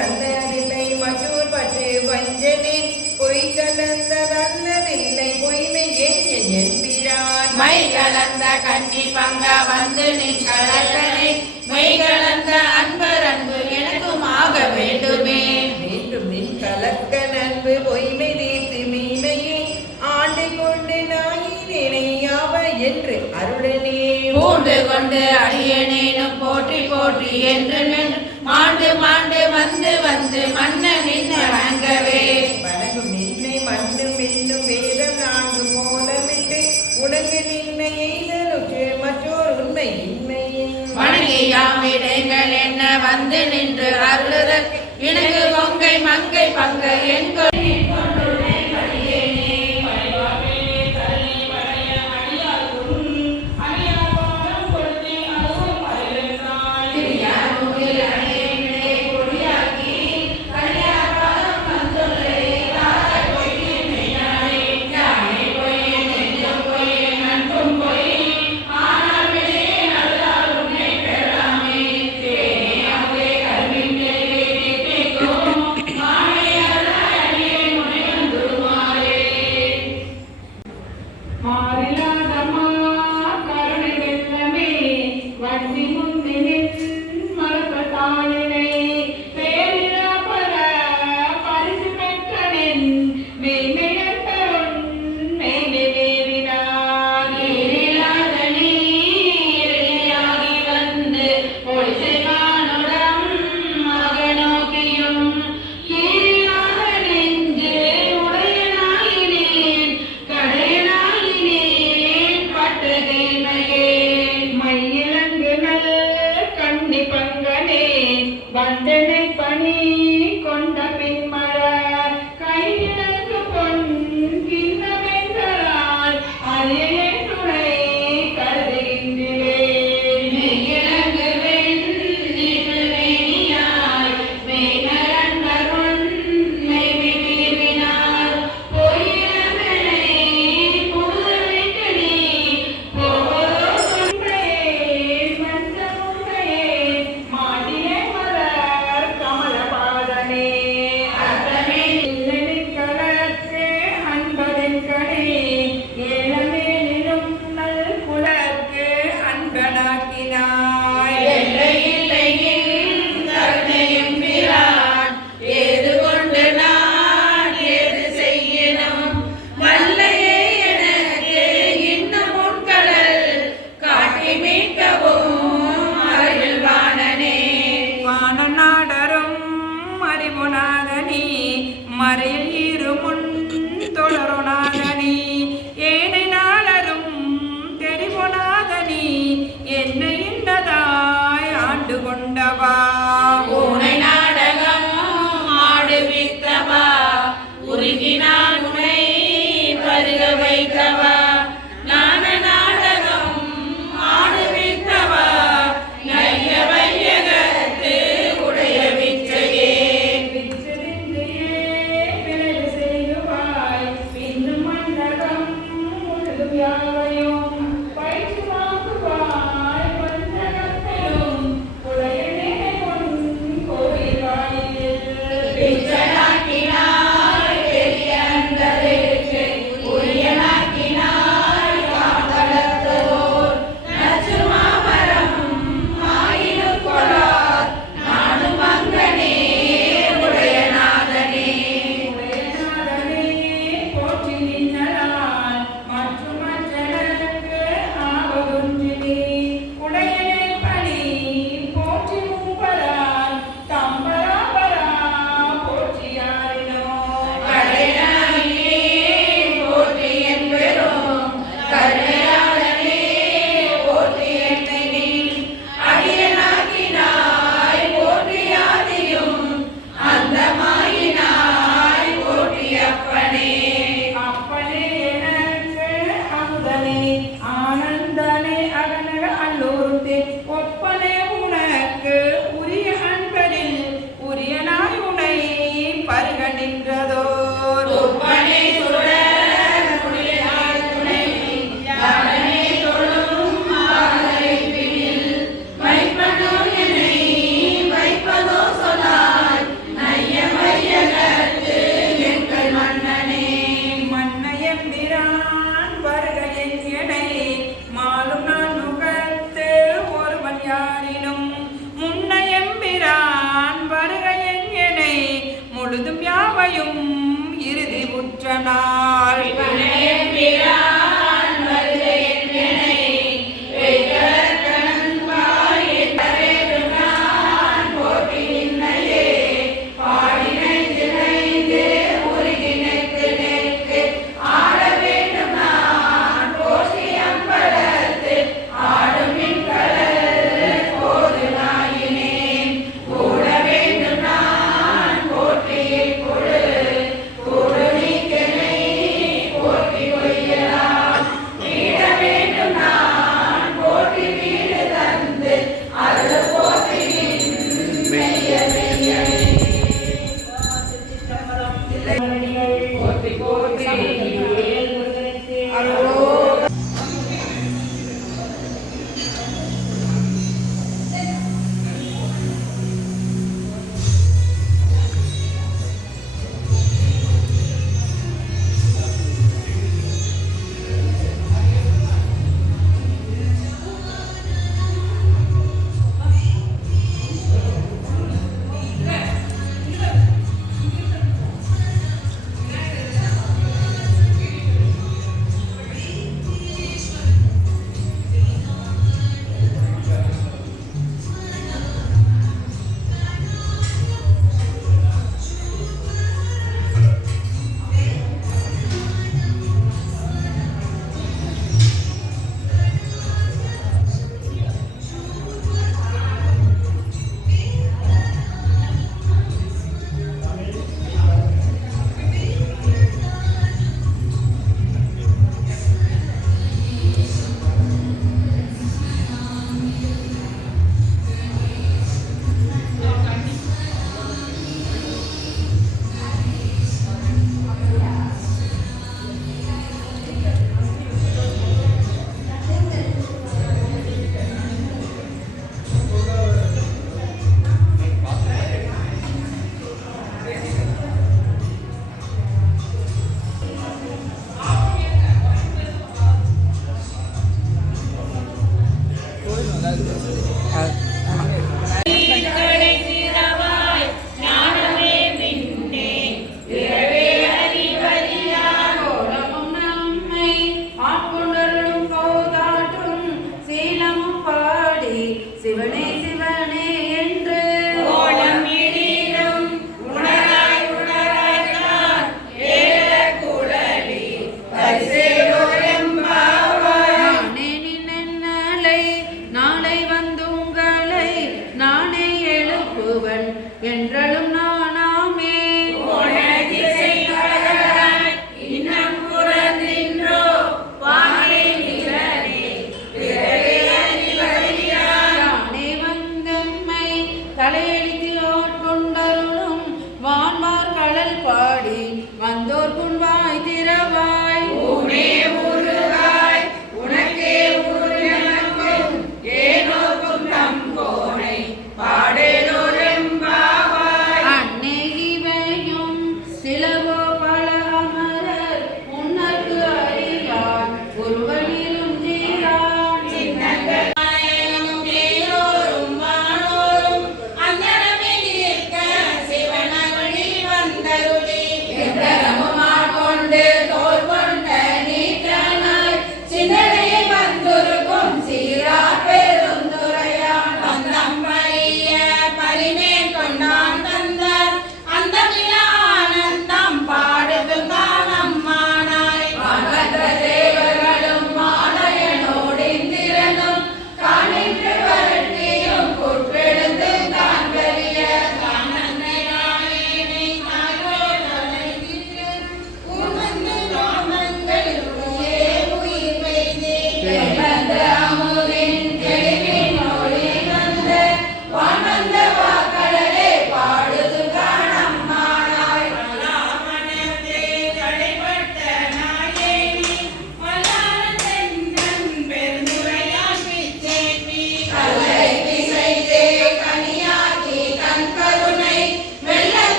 நின்னதல்லதில்லை மற்றூர் பற்று வஞ்சனே பொய் கலந்ததல்லதில்லை பொய்மையே என் என்பிரான் மை கலந்த கண்ணி பங்க வந்து நின் கலக்கனே மெய் கலந்த அன்பர் அன்பு எனக்கும் ஆக வேண்டுமே. மீண்டும் நின் கலக்க நன்பு பொய்மை தீர்த்து மீமையே ஆண்டு கொண்டு நாயினேனை யாவ என்று அருளனே. பூண்டு கொண்டு அடியனேனும் போற்றி போற்றி என்று நின்று மாண்டு மாண்டு வந்து வந்து மன்ன நின்ன வணங்கவே. வணங்கும் நின்னை மண்ணும் மின்னும் வேதம் நான்கு மூலமிட்டு உனக்கு நின்னை எய்தலுற்று மற்றோர் உண்மை இன்மையின் வணங்கி என்ன வந்து நின்று அருளுதற்கு இணங்கு கொங்கை மங்கை பங்க என் Ninguém na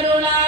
நின்னருளால்